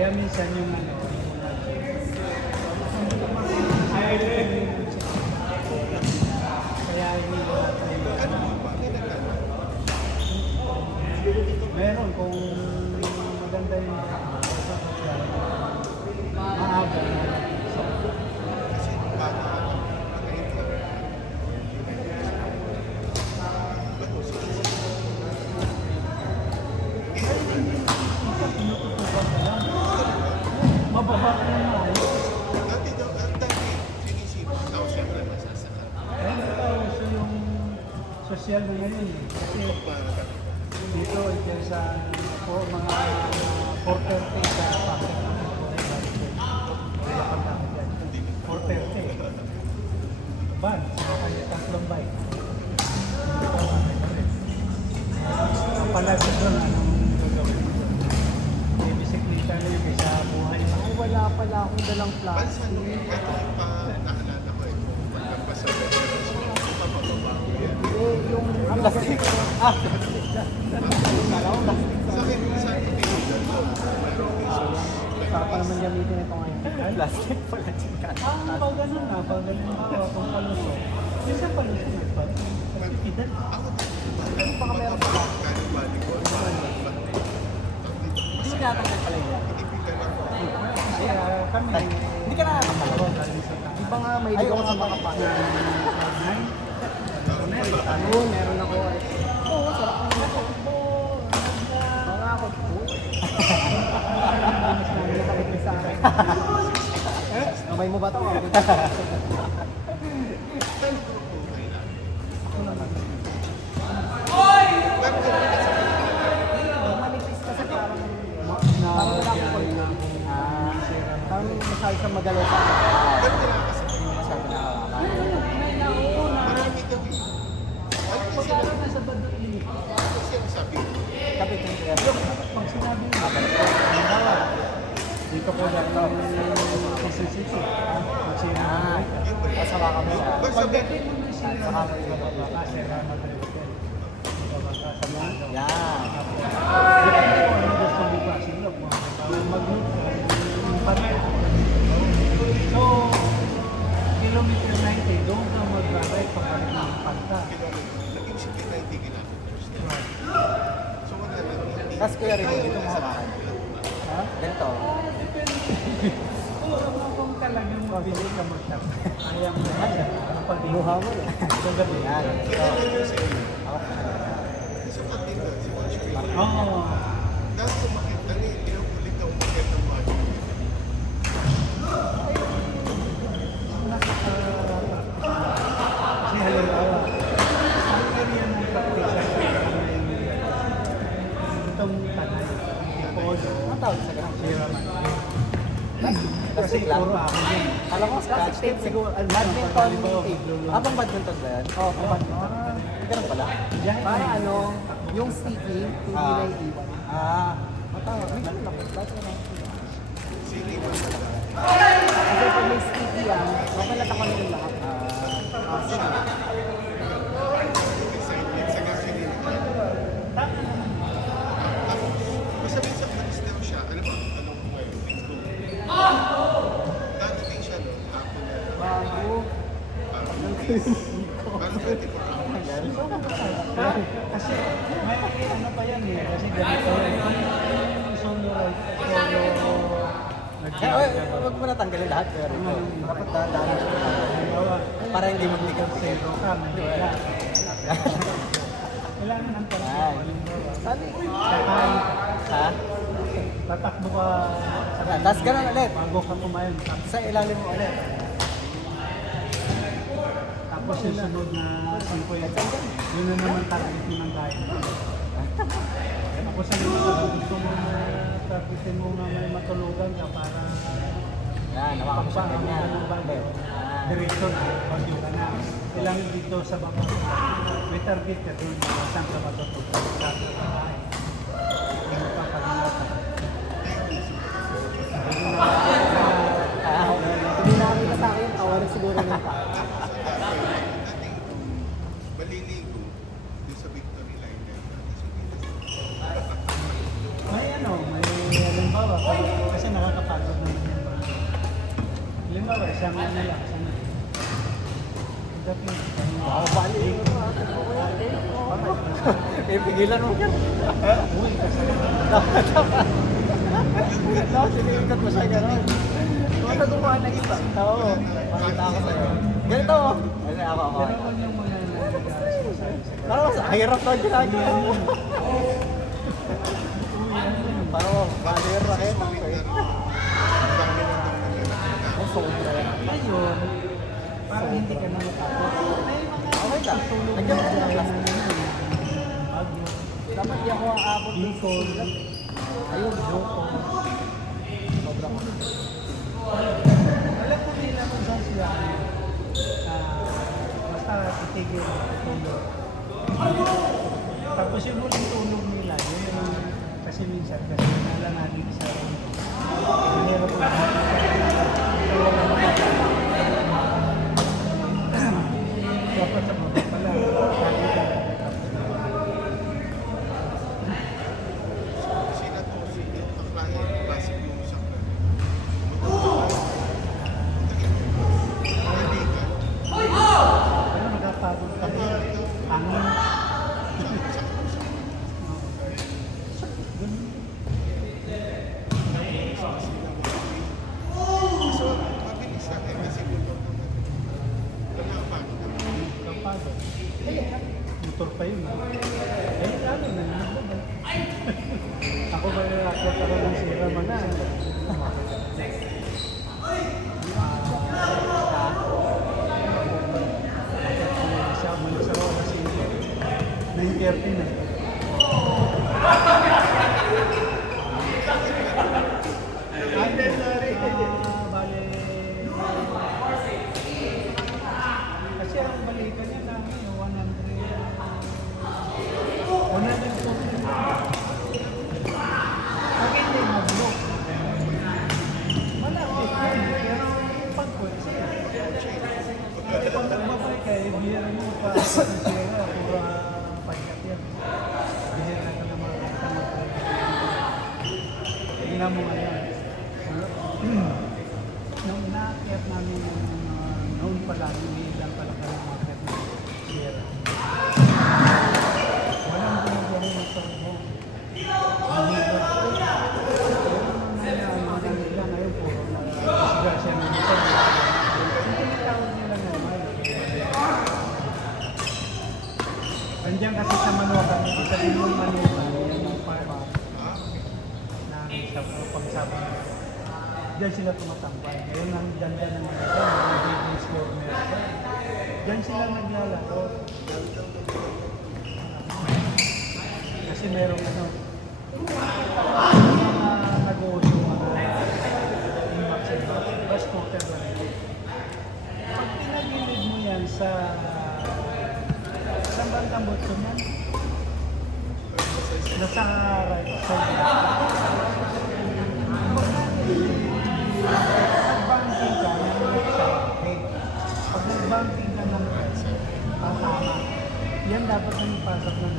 Kaya minsan yung ano, kaya hindi natin meron kung maganda yung maaga mababa ka na maayos. Dati daw, dati sinisip. Ako siyempre masasaka. Ayun ito, so yung social na ngayon eh. Kasi dito ito sa po, mga 4:30 sa pakit ng wala pang tao dyan. 4:30. Van, kanya tatlong bike. Ang palagay doon, anong gagawin mo doon? May bisikleta na yung isa buhay. Ay, wala pala akong dalang Pansan, plastic. ito yung naalala ko eh. Pagkapasal ko papababa ko yan. Yung plastic. Plastic na. Sa akin, saan ko tinugan ko? Mayroong resource. Sarap pa naman gamitin ito ngayon. Plastic pala chikan. Pag ganun na, pag ganun na, kung palusok. Isa palusok na pa. Pagkikitan. Ako Baka meron pa ba? kanibali ko. Hindi ka natanggal pala yun. Inipitan ako. Kaya kami, Hindi ka natanggal. Iba nga, may ligaw sa mga pa. Oo, meron ako. Oo, sarap naman ako. Mga ako. Mas namin nakabit sa akin. Kamay mo ba ito? Manipis kasi parang parang wala akong control. Parang masyado siyang magalaw sa akin. Masyado nakakakaan. Marami daw eh. Ano kasi pagkakaroon na sa baduin, sabi ko? Kapit yung kaya. pag sinabi mo, halimbawa, dito ko lang yung consistency. Pag sinabi mo, Kasama kami siya. pagdating mo na siya, Saka mo yung baka siya na mag-hotel. Baka sa mga Yan. depende ko ano gusto mo ba sila mag-loop so kilometer 90 doon ka mag-ride pabalik ng Panta. Naging 90 kilometers. So wala lang. Tapos kuya rin, dito mo hawakan. Ha? Ganito. Oo, kung talagang mabili ka mag-tap. Kaya mo na siya. Ang pag-inuha Luha mo rin. Sa gabi. Yan. So kanina, si Watch Free. Oo. Dahil sumakit, ano eh, inuulit na umakit ng Watch Free. Kasi halimbawa, ang area ng practice itong tanay, Ipolo, Ang tawag sa ganun? Siraman. Kasi lang. puro ako din. Alam mo, scratch tape siguro. Badminton tape. Pang badminton ba yan? Oo, pang badminton. Ganun pala. Para ano, yung sticky, hindi na iiwan. Matawa. May ganun ako. Bakit na lang? Kasi pag may sticky yan, mapalat ako nila lahat. Sige. Sa gasolina. Masabi sa Paris daw siya, ano ba? Anong buhay? Darating siya no? Ako na. Bago. Parang 24 hours. Kasi may ano pa yan eh, kasi ganito yung solo Huwag mo natanggalin lahat pero ito. Dapat dahan-dahan siya natanggalin. Para hindi magtigaw sa iyo. Kailangan ng Yan. Sali. Ha? tatakbo ka sa Tapos ganun ulit. bago ka kumain. Sa ilalim mo ulit. Tapos yung sunod na 50, yun na naman target mo ng kain. Tapos sa gusto mo na targetin mo na may matulugan ka para Yan, nawakan mo siya pagpapang ganyan. ng bago. Diretso na, pag yun ka na. Kailangan dito sa baba. May target ka doon na saan ka matutulog. Sa kain. Yung papagilata. Hindi nakakita sa akin, tawarin siguro ng pa. Maliligo din sa Victory Line. May ano, may halimbawa, kasi nakakapagod naman yan. Halimbawa, isang ano lang, isang dapat Baka bali yung eh, pigilan mo yan. uy, kasi No, sinikat mo siya gano'n. Kung ano dumaan ng iba. Oo, makita ako sa'yo. Ganito oh. Kasi ako. pero kung yung mga nag-aaras sa Parang ang hirap na ginagawa mo. Parang balir na kayo. Ang dami na Ang sobra yan. ngayon, parang hindi ka na matapos. Okay ka. Nagyan mo ng class. Bagyo, Dapat di ako ang abot ng Bicol, Ayun, Joko. Sobrang alam ko nila kung saan sila basta titigil tulog. Tapos yung huling tulog nila, yun yung kasi minsan kasi nalanganin sa mahirap po. Dapat sa mga pala, lagi ka sila to, sila ang klase yung isang hindi ka. ano, nakapagod kami. Angin. So, mabilis lang eh, kasi kung lumapag Kapagod. Motor pa yun. Lalo na yun. Ako ba yung akyat ako ng sira man na? Siya umalis ako kasi 9:30 na. Bale, kasi ang balita niya na 140. Pag hindi mag-block, malapit yun. Pero pag kotse, pag nagbabalik ka, bihira mo pa sa sira, pura pagkat yan. Bihira ka na makakita mag-break. Tingnan mo ngayon. Nung inaakyat namin noon pa lang, hindi lang pala kami umakyat ng sira. Walang ginagawa ng motor mo. Ngayon puro disgrasya ng motor. Yung tinatawag nila naman. Andiyan kasi sa Manukan, sa yung Manukan, yung farm na pagsabang. Diyan sila tumatambay. Ngayon ang ganda ng mga business store meron. Diyan sila naglalaro. Kasi merong ano, mga nag-uusyo, mga imax and bus scooter ba nila. Pag pinagilid mo yan sa bandang botso yan, nasa right side. Pag-banking ka ng left side, head. Pag nag-banking ka ng right side, tama. Yan dapat ang ipasok ng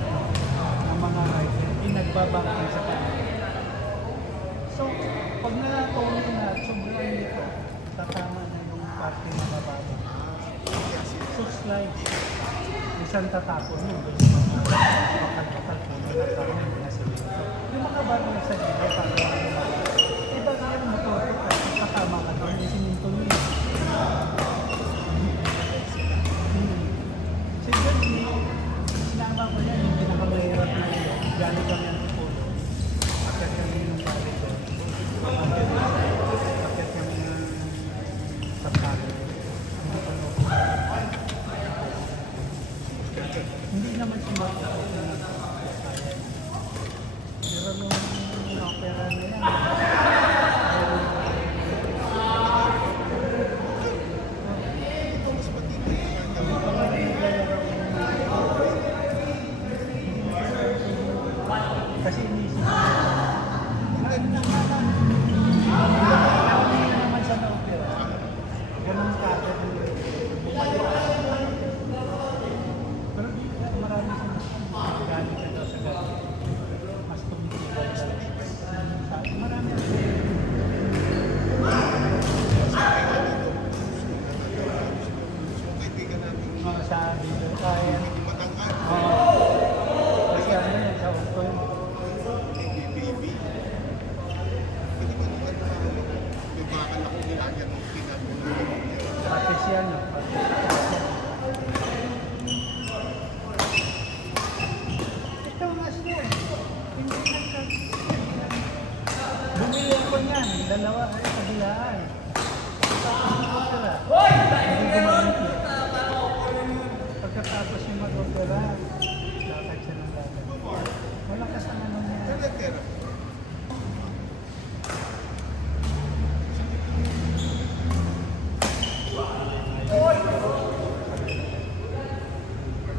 mga rider, nagbabangking sa kanila. So, pag nakatulong na at sobrang nito, tatama na yung parte na mababa. So, slides. Isang tatapon mo, doon sa mga bakal-bakal po na nagkaroon na sila. Yung mga bagay sa gila, pag iba na yung motor, tatama ka doon, yung sininto nyo. Siguro, sinama ko yan, yung pinakamahirap na gano'n lang yan po. Akit kami ng balik ko. Akit kami ng sapalo. Hindi naman sumakit ako na kaya. Pero nung opera na yan, kasi inisip ko hindi naman sa na-opera. Ganun ka agad yung bumalik. Pero marami sa galing ka daw sa galing. Mas tumitibay. Bumili ako niyan, dalawa ay kabilaan. Hindi gumamit yun. Pagkatapos yung mag-opera, lakad siya ng lakad. Malakas ang ano niya. Talaga.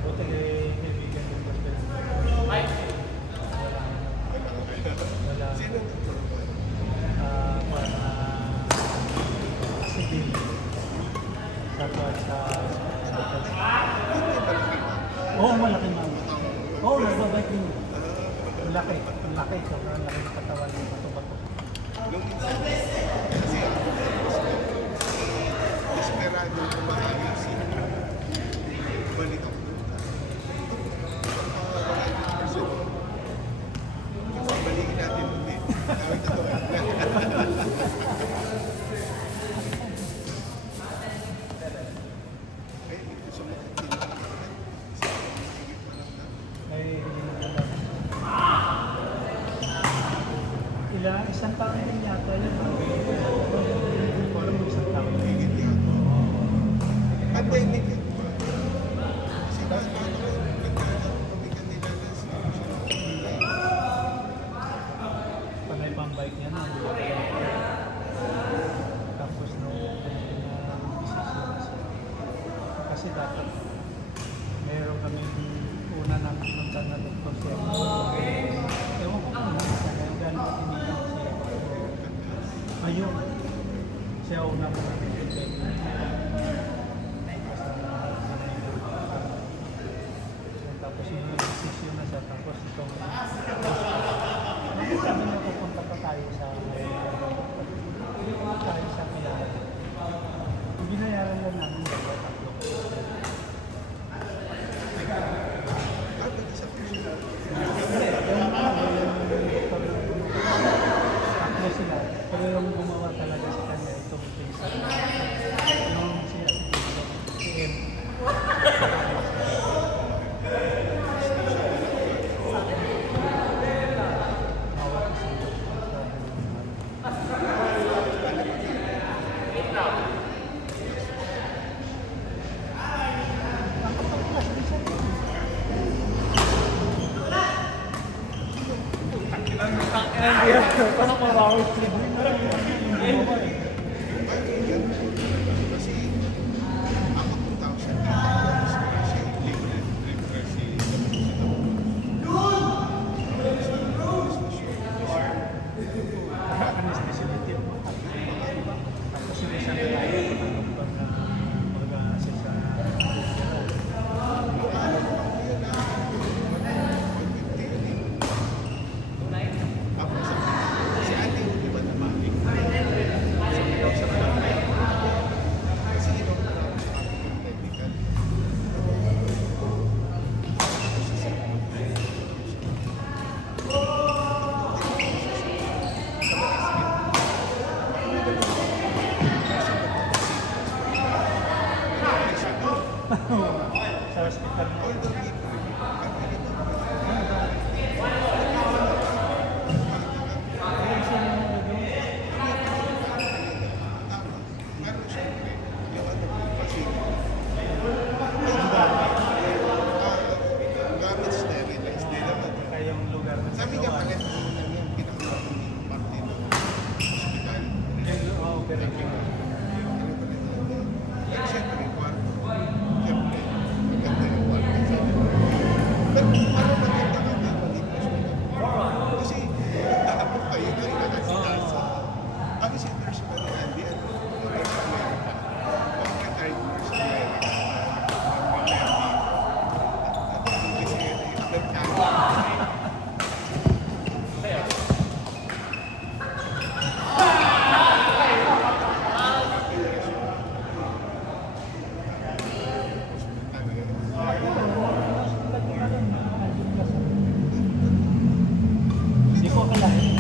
Buti kay kaibigan yung pastor. Wala. Sino doktor mo? Si Bill. Sa hospital. Oo, malaki mama. Oo, nagbabike din. Malaki. Malaki. Sobrang laki ng katawan ng bato-bato. Nung minsan, kasi ako, desperado kumakain sino. Balik ako doon. Wala yung person. Balikin natin ulit. Sabi ko to. Eh, sumakit din ako. Sige, parang na. Ay, isang taon din yata yun. Parang isang taon. Higit yan. Pandemic yan. Sino ang nagkakapabigan nila ng Panay pang bike niya na. Tapos nung decision siya. Kasi dapat meron kami una namin punta na doktor siya. Ewan ko kung ano siya. Kaya gano'n tinilang siya. Ayun. Siya una mo namin punta. Tapos yung decision na siya. Tapos itong sabi niya pupunta pa tayo sa Pilar. Binayaran lang namin dalawa tatlo. Tatlo sila. Pero yung gumawa talaga sa kanya itong pinsa. Yung siya si M. Parang mawawit sila. Kasi ako 2000 tapos si libre si Anesthesia. Tapos yung isang tayo pag mag-assess sa si ate di ba nabalik? Sa kasi yun ang medical. sa hospital na. Meron siyempre yung ano kasi gamit sterilized din naman. Kaya yung lugar na Sabi niya pala na yung pinakamuling parte ng hospital. Oo, pero Pero siyempre, kwarto. Siyempre, maganda yung kwarto. Pero ano maganda ka na hindi mo hospital? Kasi nagtahabok kayo na inakasitasa. Ang si nurse pa ni Andy, ano? Retired nurse na kasi nagtahabok. hindi ko akalain.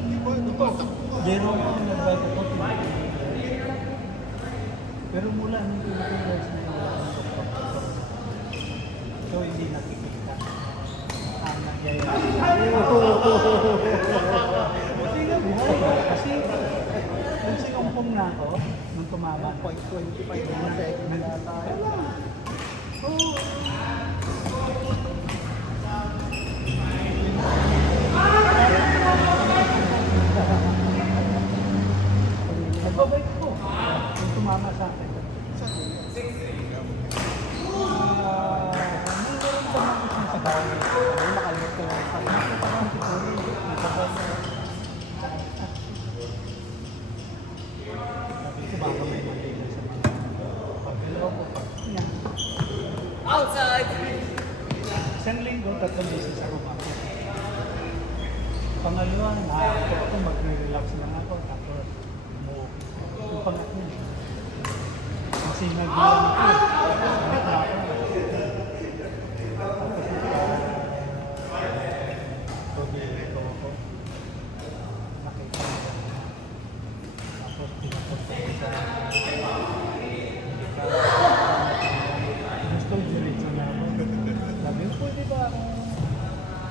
Di ba, tumatakbo? Zero ko nag-bike ako. Pero mula nung Pilipinas na wala ng doktor. So hindi nakikita ang nangyayari. tumama. 0.25 na second yata. Nagbabay ko. Yung tumama sa akin. Meron pa naman siya sa bahay. Ay, makalimit ko lang. Parang siguro, nagbabay ko. Sabi ko baka may mali na sa mga pag-ilaw ko. Yan. Isang linggo, 3 beses ako bakit. Pangalawa, nakakita ako, mag-relax lang ako, tapos umuwi. Yung pangatlo, kasi nag-iwan ako, sakit na ako. Tapos nagka-tubig ako. Nakita ko. Tapos pinapunta ko sa gusto ko diretso na ako. Sabi ko,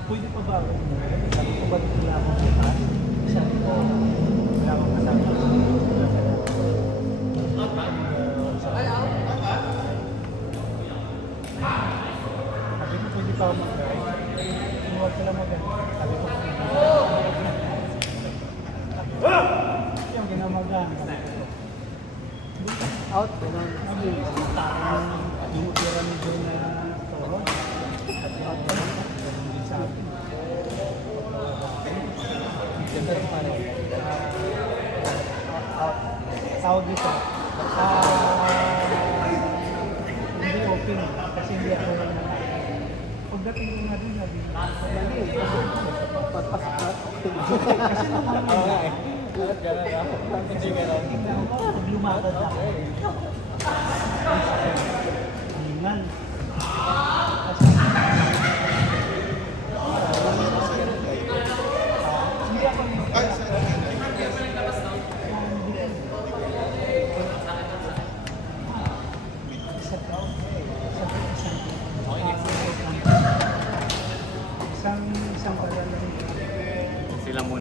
pwede pa ba ako umuwi? Sabi ko, ba't wala akong bukas? Sabi ko, wala akong kasama. Sabi ko, pwede pa ako mag-drive. Inuwag ko lang mag-drive. Sabi ko, yung ginamagaan. Out, gano'n. Yung tira ni Joe na toro. At ganun din sa akin. Ganda rin pala. Tawag dito. Hindi open kasi hindi ako lang nakakita. Pagdating ko nga din, sabi ko, Pagpasok na. kasi naman Oo nga eh. Gano'n ako. Hindi gano'n. tingnan ko, pag lumakad na ako. Hingal. Hindi ako Ay, sa